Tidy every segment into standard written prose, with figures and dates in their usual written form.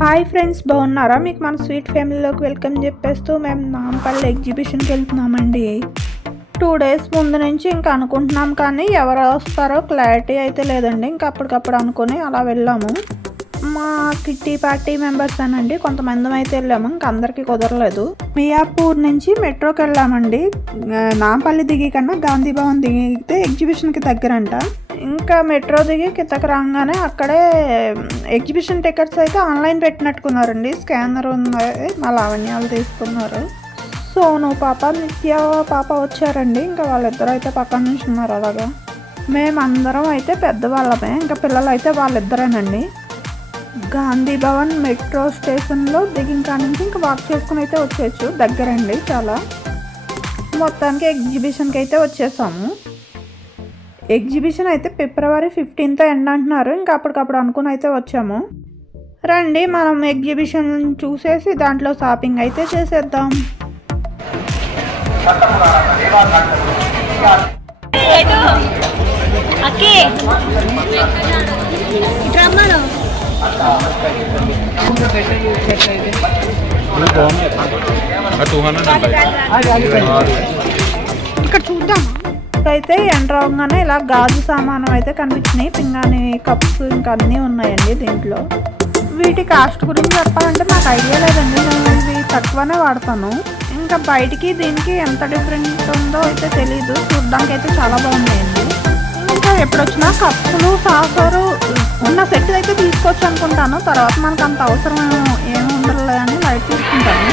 Hi friends, బాగున్నారా? మీకు మన స్వీట్ ఫ్యామిలీలోకి వెల్కమ్ చెప్పేస్తూ మేము నాంపల్లి ఎగ్జిబిషన్కి వెళ్తున్నామండి. 2 డేస్ ముందు నుంచి ఇంకా అనుకుంటున్నాం, కానీ ఎవరు వస్తారో క్లారిటీ అయితే లేదండి. ఇంకా అప్పటికప్పుడు అనుకుని అలా వెళ్ళాము. మా కిట్టి పార్టీ మెంబర్స్ అనండి కొంతమంది అయితే వెళ్ళాము. ఇంకా అందరికీ కుదరలేదు. మియాపూర్ నుంచి మెట్రోకి వెళ్ళామండి. నాంపల్లి దిగి కన్నా గాంధీ భవన్ దిగితే ఎగ్జిబిషన్కి దగ్గరంట. ఇంకా మెట్రో దిగి కిందకి రాగానే అక్కడే ఎగ్జిబిషన్ టికెట్స్ అయితే ఆన్లైన్ పెట్టినట్టుకున్నారండి. స్కానర్ ఉంది, మా లావణ్యాలు తీసుకున్నారు. సోను పాప, నిత్య పాప వచ్చారండి. ఇంకా వాళ్ళిద్దరూ అయితే పక్కన నుంచి ఉన్నారు. అలాగా మేమందరం అయితే పెద్దవాళ్ళమే, ఇంకా పిల్లలు అయితే వాళ్ళిద్దరేనండి. గాంధీ భవన్ మెట్రో స్టేషన్లో దిగిన కాడ నుంచి ఇంకా వాక్ చేసుకుని అయితే వచ్చేయచ్చు, దగ్గరండి చాలా. మొత్తానికి ఎగ్జిబిషన్కి అయితే వచ్చేసాము. ఎగ్జిబిషన్ అయితే ఫిబ్రవరి 15th ఎండ్ అంటున్నారు. ఇంకా అప్పటికప్పుడు అనుకుని అయితే వచ్చాము. రండి మనం ఎగ్జిబిషన్ చూసేసి దాంట్లో షాపింగ్ అయితే చేసేద్దాం. ఇక్కడ చూద్దాం. అయితే ఎంటర్ అవగానే ఇలా గాజు సామానం అయితే కనిపించినాయి. పింగాణి కప్స్ ఇంకా అన్నీ ఉన్నాయండి దీంట్లో. వీటి కాస్ట్ గురించి చెప్పాలంటే నాకు ఐడియా లేదండి. నేను ఇవి తక్కువనే వాడతాను. ఇంకా బయటికి దీనికి ఎంత డిఫరెంట్ ఉందో అయితే తెలీదు. చూడడానికి అయితే చాలా బాగున్నాయండి. ఇంకా ఎప్పుడొచ్చినా కప్పులు సాసరు ఉన్న సెట్ అయితే తీసుకోవచ్చు అనుకుంటాను. తర్వాత మనకు అంత అవసరం ఏమి ఉండలే అని లైట్ తీసుకుంటాను.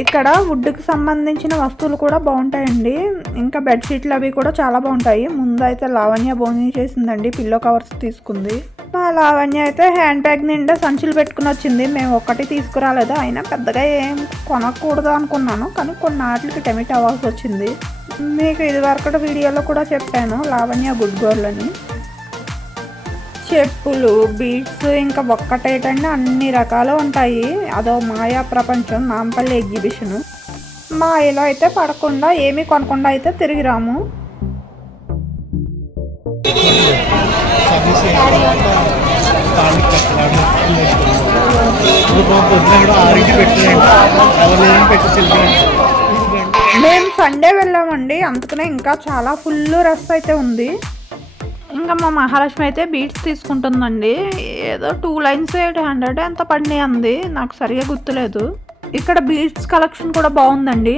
ఇక్కడ వుడ్కి సంబంధించిన వస్తువులు కూడా బాగుంటాయండి. ఇంకా బెడ్షీట్లు అవి కూడా చాలా బాగుంటాయి. ముందు అయితే లావణ్య భోజనం చేసిందండి, పిల్లో కవర్స్ తీసుకుంది. మా లావణ్య అయితే హ్యాండ్ బ్యాగ్ నిండా సంచులు పెట్టుకుని వచ్చింది. మేము ఒక్కటి తీసుకురాలేదు. అయినా పెద్దగా ఏం కొనకూడదు అనుకున్నాను, కానీ కొన్ని వాటికి టెమిట్ అవ్వాల్సి వచ్చింది. మీకు ఇదివరకు వీడియోలో కూడా చెప్పాను, లావణ్య గుడ్ గర్ల్ అని. చెప్పులు, బీట్స్ ఇంకా ఒక్కటేటండి అన్ని రకాలు ఉంటాయి. అదో మాయా ప్రపంచం నాంపల్లి ఎగ్జిబిషన్. మాయలో అయితే పడకుండా ఏమీ కొనకుండా అయితే తిరిగి రాము. మేము సండే వెళ్ళామండి, అందుకనే ఇంకా చాలా ఫుల్ రష్ అయితే ఉంది. ఇంకా మా మహాలక్ష్మి అయితే బీట్స్ తీసుకుంటుందండి. ఏదో 2 లైన్స్ 800 ఎంత పడినాయి అంది, నాకు సరిగా గుర్తులేదు. ఇక్కడ బీట్స్ కలెక్షన్ కూడా బాగుందండి.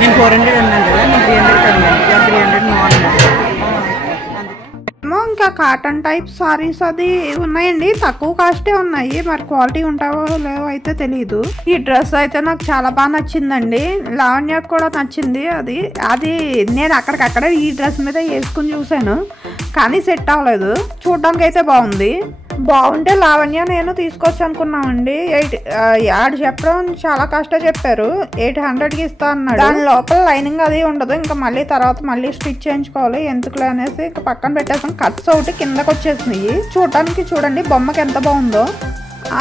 నేను 400 అన్నాను కదా, నేను 300 ఇంకా కాటన్ టైప్ సారీస్ అది ఉన్నాయండి. తక్కువ కాస్టే ఉన్నాయి, మరి క్వాలిటీ ఉంటావో లేవో అయితే తెలియదు. ఈ డ్రెస్ అయితే నాకు చాలా బాగా నచ్చిందండి. లావణ్యకు కూడా నచ్చింది. అది నేను అక్కడికక్కడే ఈ డ్రెస్ మీద వేసుకుని చూసాను, కానీ సెట్ అవ్వలేదు. చూడడానికి అయితే బాగుంటే లావణ్య నేను తీసుకొచ్చి అనుకున్నామండి. 8 చెప్పడం చాలా కష్టం చెప్పారు. 800కి ఇస్తా అన్నాడు. దాని లోపల లైనింగ్ అది ఉండదు. ఇంకా మళ్ళీ తర్వాత మళ్ళీ స్టిచ్ చేయించుకోవాలి, ఎందుకులే అనేసి ఇంకా పక్కన పెట్టేసాం. కట్స్ ఒకటి కిందకు వచ్చేసినాయి. చూడటానికి చూడండి బొమ్మకి ఎంత బాగుందో.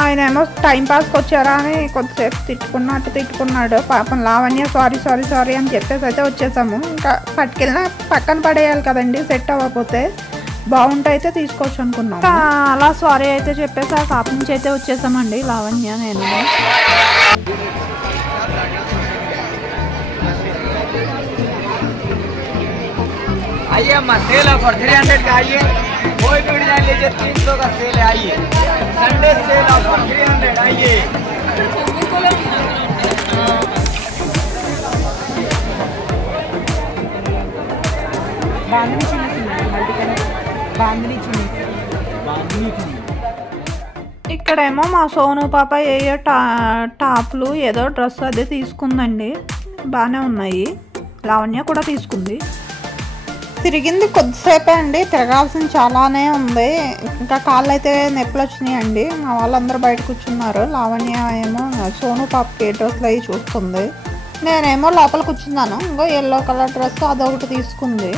ఆయన ఏమో టైం పాస్కి వచ్చారా అని కొద్దిసేపు తిట్టుకున్నాడు. పాపం లావణ్య సారీ అని చెప్పేసి అయితే వచ్చేసాము. ఇంకా పట్టుకెళ్ళినా పక్కన పడేయాలి కదండి, సెట్ అవ్వకపోతే. బాగుంటే అయితే తీసుకోవచ్చు అనుకున్నాం. అలా సారీ అయితే చెప్పేసి ఆ షాప్ నుంచి అయితే వచ్చేసామండి లావణ్య నేను. आइए अम्मा, सेल ऑफर 300 का आइए, कोई भी डिजाइन लीजिए 300 का सेल है। आइए संडे सेल ऑफर 300 आइए। బాందిని చిన్నీస్ ఉన్నాయి, మల్టీ కలర్ బాందిని చిన్నీస్. ఇక్కడేమో మా సోను పాప ఏ టాప్లు ఏదో డ్రెస్ అది తీసుకుందండి, బాగానే ఉన్నాయి. లావణ్య కూడా తీసుకుంది. తిరిగింది కొద్దిసేపే అండి, తిరగాల్సింది చాలానే ఉంది. ఇంకా కాళ్ళు అయితే నొప్పులు వచ్చినాయండి. మా వాళ్ళందరూ బయట కూర్చున్నారు. లావణ్య ఏమో సోను పాపకి ఏ డ్రెస్లు అవి చూస్తుంది, నేనేమో లోపల కూర్చున్నాను. ఇంకో ఎల్లో కలర్ డ్రెస్ అదొకటి తీసుకుంది.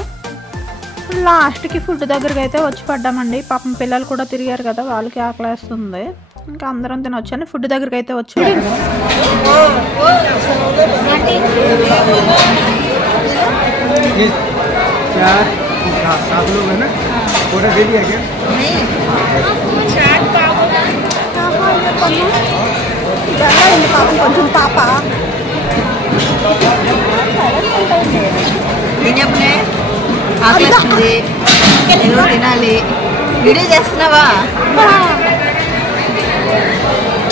లాస్ట్కి ఫుడ్ దగ్గరికి అయితే వచ్చి పడ్డామండి. పాపం పిల్లలు కూడా తిరిగారు కదా, వాళ్ళకి ఆకలేస్తుంది. ఇంకా అందరం తినొచ్చని ఫుడ్ దగ్గరికి అయితే వచ్చాము. కొంచెం పాప తినాలి. వీడియో చేస్తున్నావా?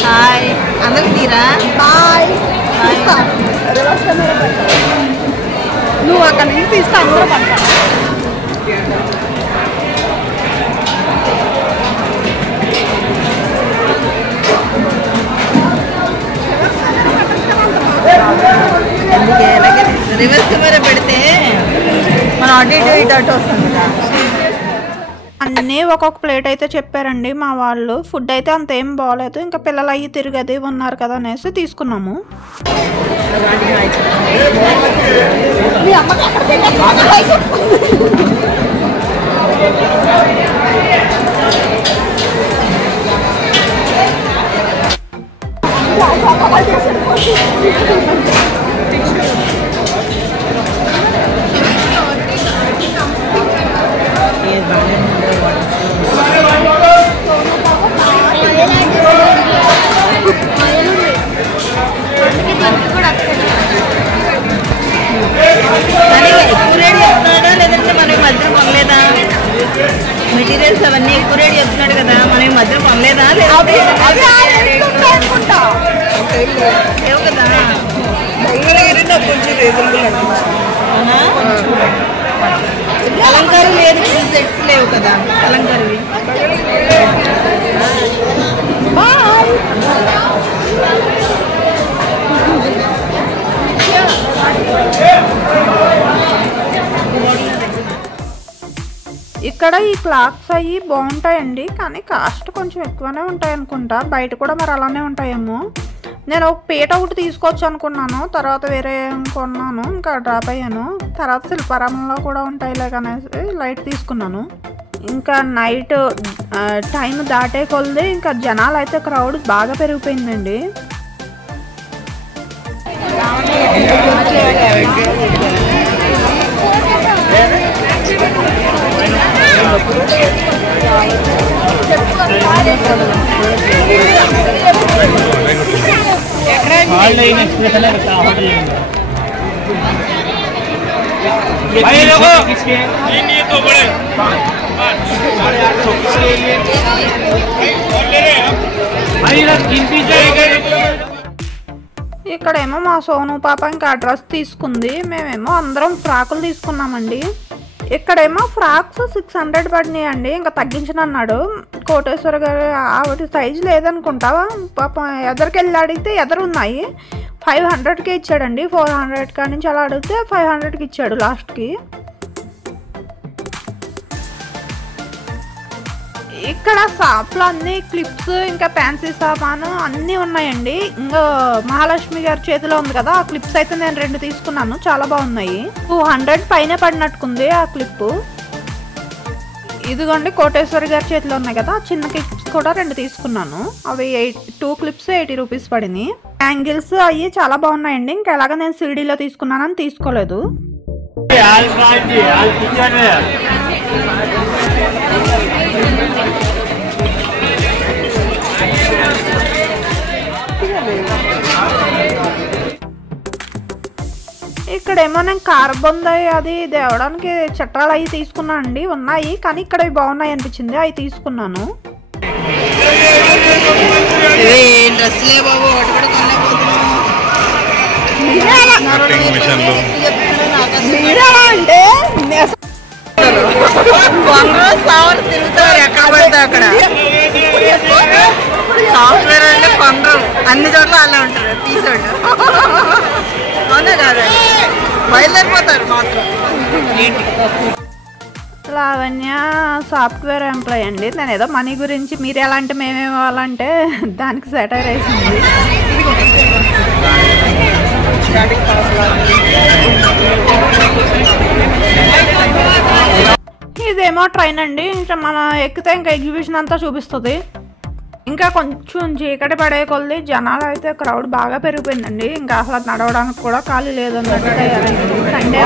హాయ్ అందరికి తీరా. బాయ్. నువ్వు అక్కడ నుంచి తీస్తా అందరూ పడతా. రివర్స్ కెమెరా పెడితే మనం అటు ఇటు ఇటు అటు వస్తుంది కదా. అన్నీ ఒక్కొక్క ప్లేట్ అయితే చెప్పారండి మా వాళ్ళు. ఫుడ్ అయితే అంత ఏం బాగోలేదు. ఇంకా పిల్లలు అయ్యి తిరిగది ఉన్నారు కదా అనేసి తీసుకున్నాము. లేదంటే మనకి మధ్య పొందలేదా? మెటీరియల్స్ అవన్నీ ఎక్కువ రేట్ చెప్తున్నాడు కదా, మనకి మధ్య పొందలేదా? లేవు కదా. అలంకారం లేదు, సెట్స్ లేవు కదా అలంకారవి. ఇక్కడ ఈ క్లాత్స్ అవి బాగుంటాయండి, కానీ కాస్ట్ కొంచెం ఎక్కువనే ఉంటాయి అనుకుంటా. బయట కూడా మరి అలానే ఉంటాయేమో. నేను ఒక పీట ఒకటి తీసుకోవచ్చు అనుకున్నాను, తర్వాత వేరే కొన్నాను, ఇంకా డ్రాప్ అయ్యాను. తర్వాత శిల్పారామంలో కూడా ఉంటాయిలే అనేసి లైట్ తీసుకున్నాను. ఇంకా నైట్ టైం దాటే కొలది ఇంకా జనాలు అయితే క్రౌడ్ బాగా పెరిగిపోయిందండి. ఇక్కడేమో మా సోను పాప ఇంకా డ్రెస్ తీసుకుంది. మేమేమో అందరం ఫ్రాకులు తీసుకున్నామండి. ఇక్కడేమో ఫ్రాక్స్ 600 పడినాయండి, ఇంకా తగ్గించనన్నాడు కోటేశ్వర గారు. ఆవిడ సైజు లేదనుకుంటా. పాపం ఎదరికి వెళ్ళి అడిగితే ఎదరు ఉన్నాయి. 500కే ఇచ్చాడండి. 400 కాడి నుంచి అలా అడిగితే 500కి ఇచ్చాడు లాస్ట్కి. ఇక్కడ షాప్లో అన్ని క్లిప్స్ ఇంకా ఫ్యాన్సీ సామాను అన్నీ ఉన్నాయండి. ఇంకా మహాలక్ష్మి గారి చేతిలో ఉంది కదా, ఆ క్లిప్స్ అయితే నేను 2 తీసుకున్నాను, చాలా బాగున్నాయి. 200 పైన పడినట్టుకుంది ఆ క్లిప్. ఇదిగోండి కోటేశ్వరి గారి చేతిలో ఉన్నాయి కదా, చిన్న క్లిప్స్ కూడా 2 తీసుకున్నాను. అవి 2 క్లిప్స్ 80 రూపీస్ పడింది. యాంగిల్స్ అవి చాలా బాగున్నాయండి. ఇంకా ఎలాగ నేను సిడీలో తీసుకున్నానని తీసుకోలేదు. ఇక్కడేమో నేను కార్బొంద అది తేవడానికి చట్టాలు అవి తీసుకున్నా అండి. ఉన్నాయి కానీ ఇక్కడ బాగున్నాయి అనిపించింది, అవి తీసుకున్నాను. కొంగరు సావులు తిరుగుతారు ఎక్కడ పడితే అక్కడ. సాఫ్ట్వేర్ అంటే కొంగరు అన్ని చోట్ల అలా ఉంటారు తీసాడు. అవునా కాదు, బయలుదేరిపోతారు మాత్రం. లావణ్య సాఫ్ట్వేర్ ఎంప్లాయ్ అండి. నేను ఏదో మనీ గురించి మీరు ఎలా అంటే మేమేమి ఇవ్వాలంటే దానికి సెటైర్ వేసింది. ఇదేమో ట్రైన్ అండి. ఇంకా మనం ఎక్కితే ఇంకా ఎగ్జిబిషన్ అంతా చూపిస్తుంది. ఇంకా కొంచెం చీకటి పడే కొద్ది జనాలు అయితే క్రౌడ్ బాగా పెరిగిపోయిందండి. ఇంకా అసలు నడవడానికి కూడా ఖాళీ లేదన్నట్టు తయారైంది. సండే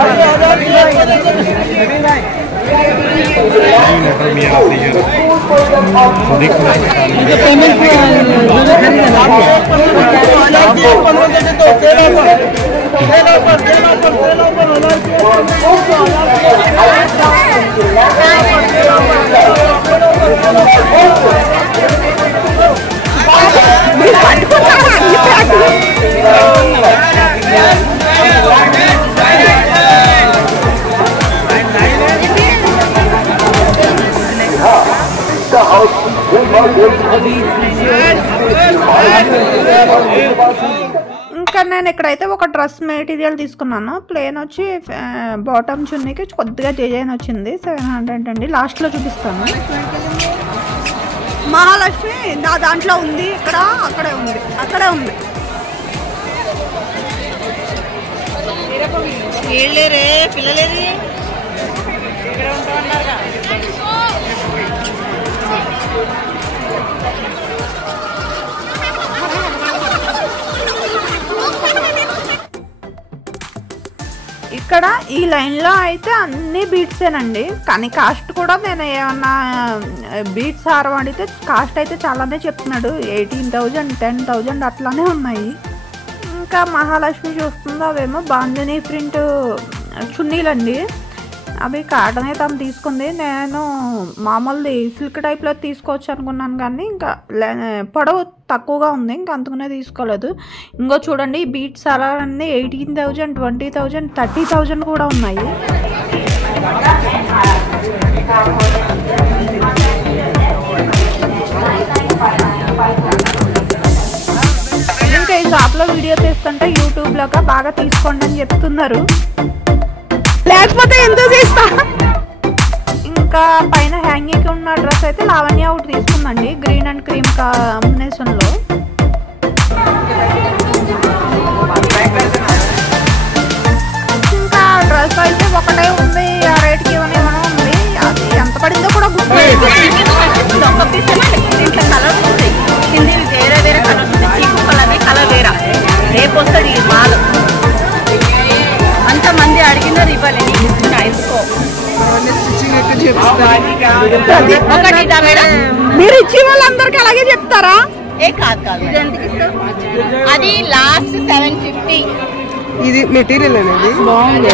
ఇంకా నేను ఇక్కడైతే ఒక డ్రెస్ మెటీరియల్ తీసుకున్నాను. ప్లేన్ వచ్చి బాటమ్ చున్నీకి కొద్దిగా డిజైన్ వచ్చింది. 700 అండి. లాస్ట్లో చూపిస్తాను. మహాలక్ష్మి నా దాంట్లో ఉంది. ఇక్కడ అక్కడే ఉంది, అక్కడే ఉంది. వీళ్ళేరే పిల్లలేది ఇక్కడ ఉంటామన్నారుగా. ఇక్కడ ఈ లైన్లో అయితే అన్ని బీట్సేనండి. కానీ కాస్ట్ కూడా నేను ఏమన్నా బీట్స్ హారం అడిగితే కాస్ట్ అయితే చాలానే చెప్తున్నాడు. 18,000 10,000 అట్లానే ఉన్నాయి. ఇంకా మహాలక్ష్మి చూస్తుందో అవేమో బాందిని ప్రింట్ చున్నీలండి. అవి కాటనే తను తీసుకుంది. నేను మామూలుది సిల్క్ టైప్లో తీసుకోవచ్చు అనుకున్నాను, కానీ ఇంకా పొడవు తక్కువగా ఉంది, ఇంకా అందుకనే తీసుకోలేదు. ఇంకో చూడండి బీట్స్ అలా అన్నీ 18,000 20,000 30,000 కూడా ఉన్నాయి. ఇంకా ఈ షాప్లో వీడియో తీస్తుంటే యూట్యూబ్లోగా బాగా తీసుకోండి అని చెప్తున్నారు, లేకపోతే ఎందుకు తీస్తా. ఇంకా పైన హ్యాంగింగ్ ఉన్న డ్రెస్ అయితే లావణ్య ఒకటి తీసుకుందండి, గ్రీన్ అండ్ క్రీమ్ కాంబినేషన్లో. ఇంకా డ్రెస్ అయితే ఒకటే ఉంది, ఆ రేట్కి ఇవ్వని ఉంది. అది ఎంత పడిందో కూడా గుర్తు. కలర్స్ ఉంటాయి, కింది వేరే వేరే కలర్స్ ఉంటాయి. చీకు కలర్ కలర్ వేరా రేపు వస్తుంది ఈ మాల్. అంతమంది అడిగినారు ఇవ్వాలి. మీరు ఇచ్చి వాళ్ళందరికి అలాగే చెప్తారా? ఏ కాదు కాదు, అది లాస్ట్ 750. ఇది మెటీరియల్ అనేది బాగుంది,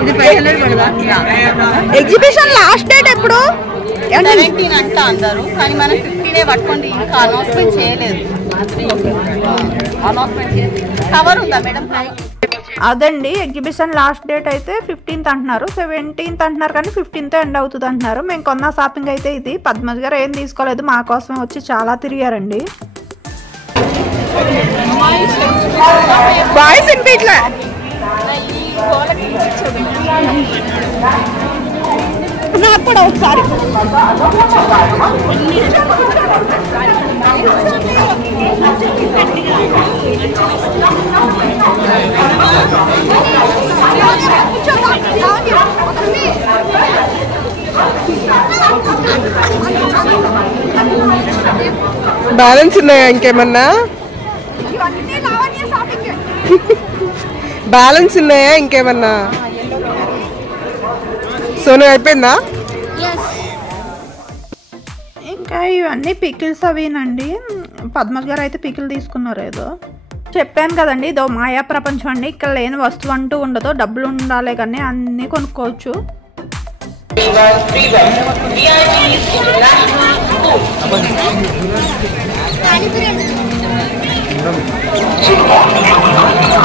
ఇది 500 పడదా? ఎగ్జిబిషన్ లాస్ట్ డేట్ ఎప్పుడు? 17 అంట అందరు, కానీ మనం 15 పట్టుకోండి. ఇంకా అనౌన్స్మెంట్ చేయలేదు. అనౌన్స్మెంట్ చేసి కవర్ ఉందా మేడం? అదండి ఎగ్జిబిషన్ లాస్ట్ డేట్ అయితే 15th అంటున్నారు, 17th అంటున్నారు, కానీ 15th ఎండ్ అవుతుంది అంటున్నారు. మేము కొన్న షాపింగ్ అయితే ఇది. పద్మజ్ గారు ఏం తీసుకోలేదు, మా కోసమే వచ్చి చాలా తిరిగారండి. బాయ్స్ వినిపించలే. నాకు కూడా ఒకసారి బ్యాలెన్స్ ఉన్నాయా ఇంకేమన్నా? బ్యాలెన్స్ ఉన్నాయా ఇంకేమన్నా? సోను అయిపోయిందా? ఇంకా ఇవన్నీ పికిల్స్ అవినండి. పద్మజ్ గారు అయితే పికిల్ తీసుకున్నారు. ఏదో చెప్పాను కదండి, ఇదో మాయా ప్రపంచం అండి. ఇక్కడ లేని వస్తువు అంటూ ఉండదు, డబ్బులు ఉండాలి కానీ అన్నీ కొనుక్కోవచ్చు.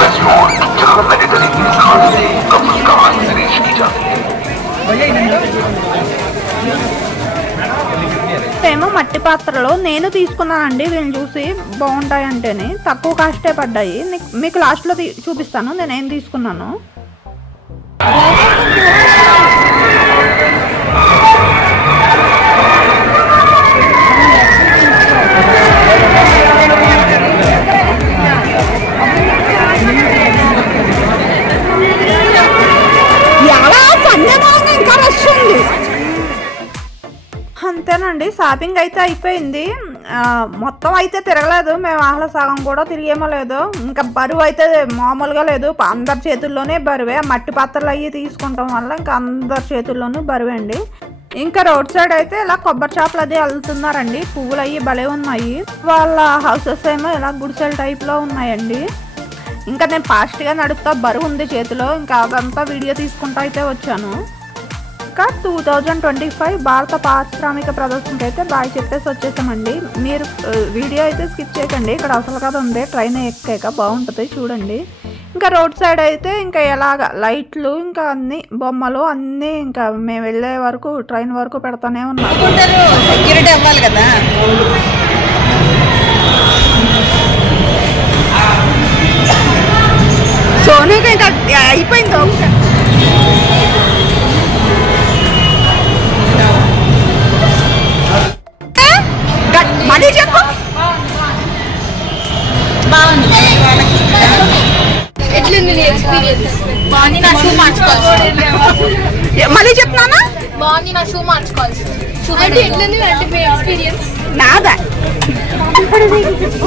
Restaurant, Mediterranean, couples का పాత్రలు నేను తీసుకున్నానండి, వీళ్ళని చూసి బాగుంటాయి అంటేనే తక్కువ కాస్టే పడ్డాయి. మీకు లాస్ట్లో చూపిస్తాను నేనేం తీసుకున్నాను. అంతేనండి, షాపింగ్ అయితే అయిపోయింది. మొత్తం అయితే తిరగలేదు మేము, అసలు సగం కూడా తిరిగేమో లేదు. ఇంకా బరువు అయితే మామూలుగా లేదు, అందరి చేతుల్లోనే బరువే. మట్టి పాత్రలు అవి తీసుకుంటాం వల్ల ఇంకా అందరి చేతుల్లోనూ బరువే అండి. ఇంకా రోడ్ సైడ్ అయితే ఇలా కొబ్బరి చేపలు అది వెళ్తున్నారండి, పువ్వులు అవి భలే ఉన్నాయి. వాళ్ళ హౌసెస్ ఏమో ఇలా గుడిసెల టైప్లో ఉన్నాయండి. ఇంకా నేను ఫాస్ట్గా నడుపుతా, బరువు ఉంది చేతిలో, ఇంకా అదంతా వీడియో తీసుకుంటూ అయితే వచ్చాను. ఇంకా 2025 భారత పారిశ్రామిక ప్రదర్శనకి అయితే బాయ్ చెప్పేసి వచ్చేసామండి. మీరు వీడియో అయితే స్కిప్ చేయకండి, ఇక్కడ అసలు కదా ఉంది, ట్రైన్ ఎక్కాక బాగుంటుంది చూడండి. ఇంకా రోడ్ సైడ్ అయితే ఇంకా ఎలాగ లైట్లు ఇంకా అన్ని బొమ్మలు అన్నీ ఇంకా మేము వెళ్ళే వరకు ట్రైన్ వరకు పెడతానే ఉన్నాం. సెక్యూరిటీ అవ్వాలి కదా. సోనుకి ఇంకా అయిపోయింది. మళ్ళీ చెప్పు. బాగుంది, ఎట్లుంది నీ ఎక్స్పీరియన్స్? బాగుంది. నా షూ మార్చుకోవాలి. మళ్ళీ చెప్తున్నానా? బాగుంది, నా షూ మార్చుకోవాలి. అంటే ఎట్లుంది అంటే మీ ఎక్స్పీరియన్స్? నాదా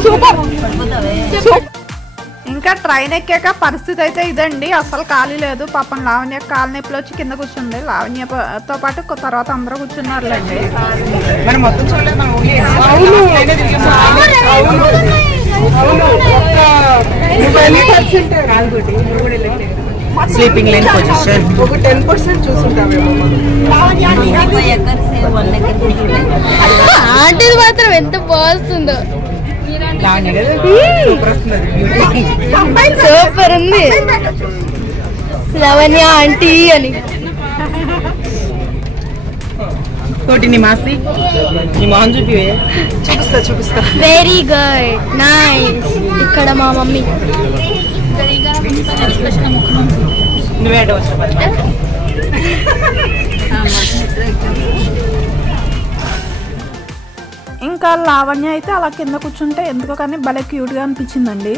సూపర్. ఇంకా ట్రైన్ ఎక్కాక పరిస్థితి అయితే ఇదండి, అసలు ఖాళీ లేదు. పాపం లావణ్య కాలు నొప్పులు వచ్చి కింద కూర్చుంది. లావణ్యతో పాటు తర్వాత అందరూ కూర్చున్నారులేండి. స్లీపింగ్ లైన్ పొజిషన్ ఒక 10% చూసుంటామేమో. అంటే మాత్రం ఎంత బాగుందో, సూపర్ ఉంది. లవణ్య ఆంటీ అని తోటి నీ మాసి నీ మొహం చూపివే. చూపిస్తా. Very good, nice. ఇక్కడ మా మమ్మీ నువ్వే ఇంకా లావణ్య అయితే అలా కింద కూర్చుంటే ఎందుకో కానీ భలే క్యూట్గా అనిపించిందండి.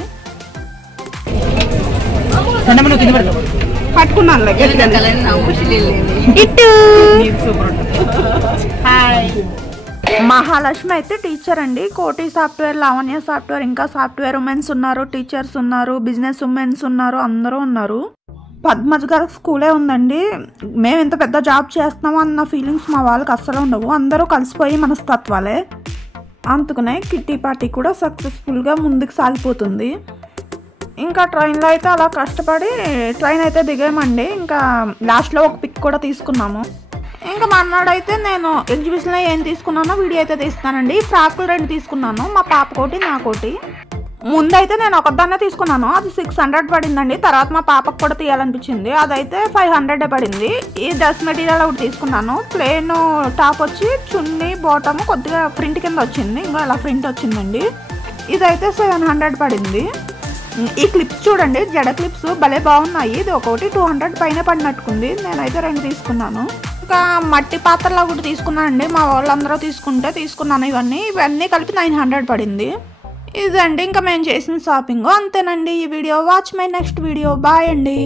పట్టుకున్నాను ఇటు. మహాలక్ష్మి అయితే టీచర్ అండి, కోటి సాఫ్ట్వేర్, లావణ్య సాఫ్ట్వేర్, ఇంకా సాఫ్ట్వేర్ ఉమెన్స్ ఉన్నారు, టీచర్స్ ఉన్నారు, బిజినెస్ ఉమెన్స్ ఉన్నారు, అందరూ ఉన్నారు. పద్మజ్ గారు స్కూలే ఉందండి. మేము ఇంత పెద్ద జాబ్ చేస్తున్నాము అన్న ఫీలింగ్స్ మా వాళ్ళకి అస్సలు ఉండవు, అందరూ కలిసిపోయి మనస్తత్వాలే. అందుకనే కిట్టి పార్టీ కూడా సక్సెస్ఫుల్గా ముందుకు సాగిపోతుంది. ఇంకా ట్రైన్లో అయితే అలా కష్టపడి ట్రైన్ అయితే దిగామండి. ఇంకా లాస్ట్లో ఒక పిక్ కూడా తీసుకున్నాము. ఇంకా మన్నాడైతే నేను ఎగ్జిబిషన్లో ఏం తీసుకున్నానో వీడియో అయితే తీస్తానండి. ఫ్రాకులు 2 తీసుకున్నాను, మా పాపకోటి నాకోటి. ముందైతే నేను ఒకదాన్నే తీసుకున్నాను, అది 600 పడిందండి. తర్వాత మా పాపకు కూడా తీయాలనిపించింది, అదైతే 500 పడింది. ఈ డ్రెస్ మెటీరియల్ ఒకటి తీసుకున్నాను, ప్లెయిన్ టాప్ వచ్చి చున్నీ బాటమ్ కొద్దిగా ప్రింట్ కింద వచ్చింది, ఇంకా అలా ప్రింట్ వచ్చిందండి. ఇదైతే 700 పడింది. ఈ క్లిప్స్ చూడండి, జడ క్లిప్స్ భలే బాగున్నాయి. ఇది ఒకటి 200 పైన పడినట్టుకుంది, నేనైతే 2 తీసుకున్నాను. ఇంకా మట్టి పాత్రలు ఒకటి తీసుకున్నానండి, మా వాళ్ళందరూ తీసుకున్నాను. ఇవన్నీ కలిపి 900 పడింది. ఇదండి ఇంకా మేము చేసిన షాపింగ్. అంతేనండి ఈ video. Watch my next video. Bye అండి.